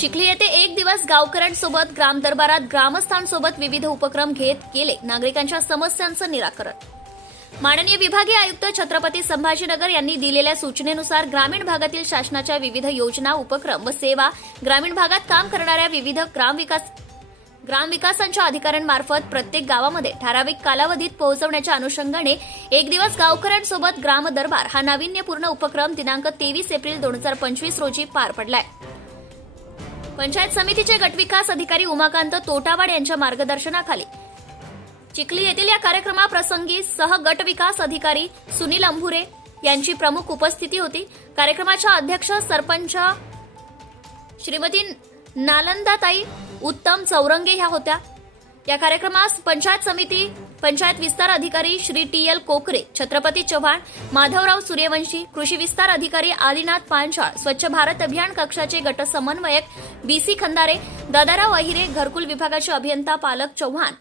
चिखली येथे एक दिवस गावकऱ्यांसोबत ग्राम दरबारात ग्रामस्थांसोबत विविध उपक्रम घेत केले नागरिकांच्या समस्यांचं निराकरण. माननीय विभागीय आयुक्त छत्रपती संभाजीनगर यांनी दिलेल्या सूचनेनुसार ग्रामीण भागातील शासनाच्या विविध योजना उपक्रम व सेवा ग्रामीण भागात काम करणाऱ्या विविध ग्रामविकास ग्रामविकासांच्या अधिकाऱ्यांमार्फत प्रत्येक गावामध्ये ठराविक कालावधीत पोहोचवण्याच्या अनुषंगाने एक दिवस गावकऱ्यांसोबत ग्राम दरबार हा नाविन्यपूर्ण उपक्रम दिनांक तेवीस एप्रिल दोन हजार पंचवीस रोजी पार पडलाय. पंचायत समितीचे गटविकास अधिकारी उमाकांत तोटावाड यांच्या मार्गदर्शनाखाली. चिखली येथील या कार्यक्रमाप्रसंगी सह गट विकास अधिकारी सुनील अंभुरे यांची प्रमुख उपस्थिती होती. कार्यक्रमाच्या अध्यक्ष सरपंच श्रीमती नालंदाताई उत्तम चौरंगे ह्या होत्या. या कार्यक्रमास पंचायत समिती पंचायत विस्तार अधिकारी श्री टी एल कोकरे छत्रपती चव्हाण माधवराव सूर्यवंशी कृषी विस्तार अधिकारी आदिनाथ पांचाळ स्वच्छ भारत अभियान कक्षाचे गट समन्वयक बीसी खंदारे दादाराव अहिरे घरकुल विभागाचे अभियंता पालक चव्हाण.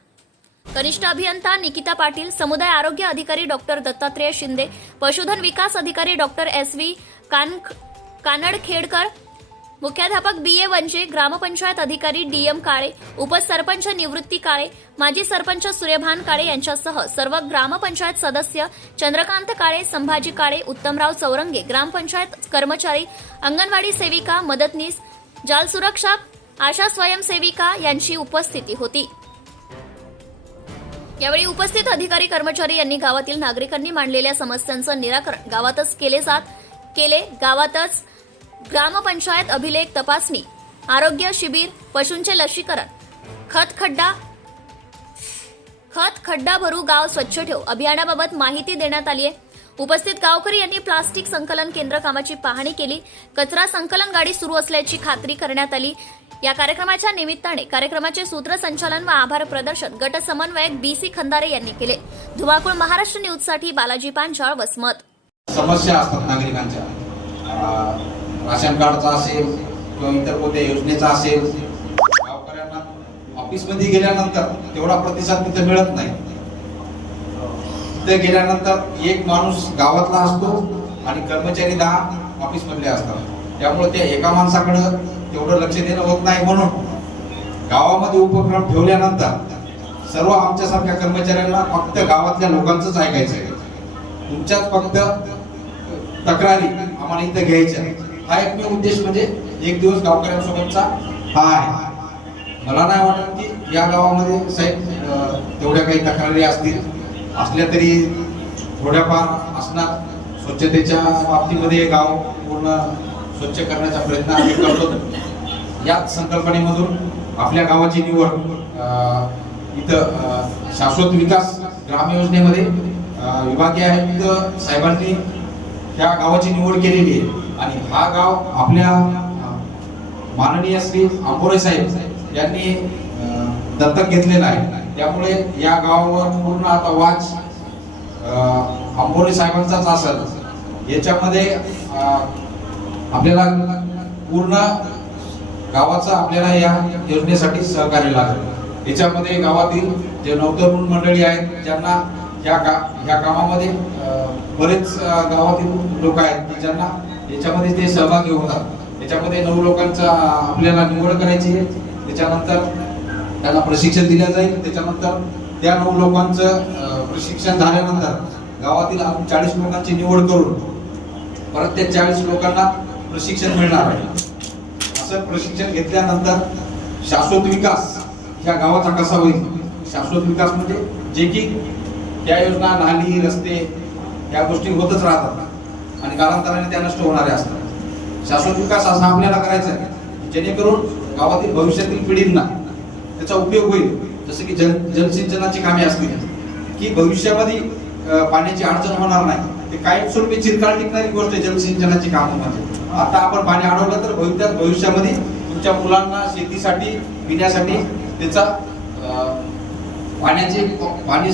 कनिष्ठ अभियंता निकिता पाटील समुदाय आरोग्य अधिकारी डॉक्टर दत्तात्रेय शिंदे पशुधन विकास अधिकारी डॉक्टर एस व्ही कानडखेडकर मुख्याध्यापक बी ए वंजे ग्रामपंचायत अधिकारी डी एम काळे उपसरपंच निवृत्ती काळे माजी सरपंच सूर्यभान काळे यांच्यासह सर्व ग्रामपंचायत सदस्य चंद्रकांत काळे संभाजी काळे उत्तमराव चौरंगे ग्रामपंचायत कर्मचारी अंगणवाडी सेविका मदतनीस जाल सुरक्षा आशा स्वयंसेविका यांची उपस्थिती होती. यावेळी उपस्थित अधिकारी कर्मचारी यांनी गावातील नागरिकांनी मांडलेल्या समस्यांचं निराकरण गावातच केले जात केले गावातच ग्रामपंचायत अभिलेख तपासणी आरोग्य शिबिर पशूंचे लसीकरण. खत खड्डा खत खड्डा भरू गाव स्वच्छ ठेव अभियानाबाबत माहिती देण्यात आली आहे. उपस्थित गावकरी यांनी प्लास्टिक संकलन केंद्र कामाची पाहणी केली. कचरा संकलन गाडी सुरू असल्याची खात्री करण्यात आली. या कार्यक्रमाच्या निमित्ताने कार्यक्रमाचे सूत्रसंचालन व आभार प्रदर्शन गट समन्वयक बी सी खंदारे यांनी केले. धुमाकूळ महाराष्ट्र न्यूजसाठी बालाजी पांचाळ वसमत. समस्या असतात नागरिकांच्या. राशन कार्डचा असेल किंवा इतर कोणत्या योजनेचा असेल गावकऱ्यांना ऑफिसमध्ये गेल्यानंतर तेवढा प्रतिसाद तिथे मिळत नाही. तिथे गेल्यानंतर एक माणूस गावातला असतो आणि कर्मचारी दहा ऑफिसमधले असतात. त्यामुळे त्या एका माणसाकडं तेवढं लक्ष देणं होत नाही म्हणून गावामध्ये उपक्रम ठेवल्यानंतर सर्व आमच्यासारख्या कर्मचाऱ्यांना फक्त गावातल्या लोकांचंच ऐकायचं आहे तुमच्याच फक्त तक्रारी आम्हाला इथं घ्यायच्या हा एकमेव उद्देश म्हणजे एक दिवस गावकऱ्यांसोबतचा हा आहे. मला नाही वाटत की या गावामध्ये साहेब तेवढ्या काही तक्रारी असतील. असल्या तरी थोड्याफार असणार. स्वच्छतेच्या बाबतीमध्ये गाव पूर्ण स्वच्छ करण्याचा प्रयत्न आम्ही करतो. याच संकल्पनेमधून आपल्या गावाची निवड इथं शाश्वत विकास ग्राम योजनेमध्ये विभागीय आयुक्त साहेबांनी त्या गावाची निवड केलेली आहे. आणि हा गाव आपल्या माननीय श्री आंबोरे साहेब यांनी दत्तक घेतलेला आहे. त्यामुळे या गावावर पूर्ण आता वाच आंबोरे साहेबांचाच असेल. याच्यामध्ये आपल्याला पूर्ण गावाचं आपल्याला या योजनेसाठी सहकार्य लागेल. याच्यामध्ये गावातील जे नवतरुण मंडळी आहेत ज्यांना ह्या का ह्या कामामध्ये बरेच गावातील लोक आहेत की ज्यांना याच्यामध्ये ते सहभागी होतात याच्यामध्ये नऊ लोकांचा आपल्याला निवड करायची आहे. त्याच्यानंतर त्यांना प्रशिक्षण दिलं जाईल. त्याच्यानंतर त्या नऊ लोकांचं प्रशिक्षण झाल्यानंतर गावातील आपण चाळीस लोकांची निवड करून परत त्या चाळीस लोकांना प्रशिक्षण मिळणार आहे. असं प्रशिक्षण घेतल्यानंतर शाश्वत विकास ह्या गावाचा कसा होईल? शाश्वत विकास म्हणजे जे की त्या योजना नाली रस्ते या गोष्टी होतच राहतात आणि कालांतराने त्या नष्ट होणाऱ्या असतात. शाश्वत विकास असा आपल्याला करायचा आहे जेणेकरून गावातील भविष्यातील पिढींना त्याचा उपयोग होईल. जसं की जल जलसिंचनाची कामे असतील. की भविष्यामध्ये पाण्याची अडचण होणार नाही. ते कायमस्वरूपी चिरकाळ टिकणारी गोष्ट आहे जलसिंचनाची कामं म्हणजे आता आपण पाणी अडवलं तर भविष्यात भविष्यामध्ये तुमच्या मुलांना शेतीसाठी पिण्यासाठी त्याचा पाण्याचे पाणी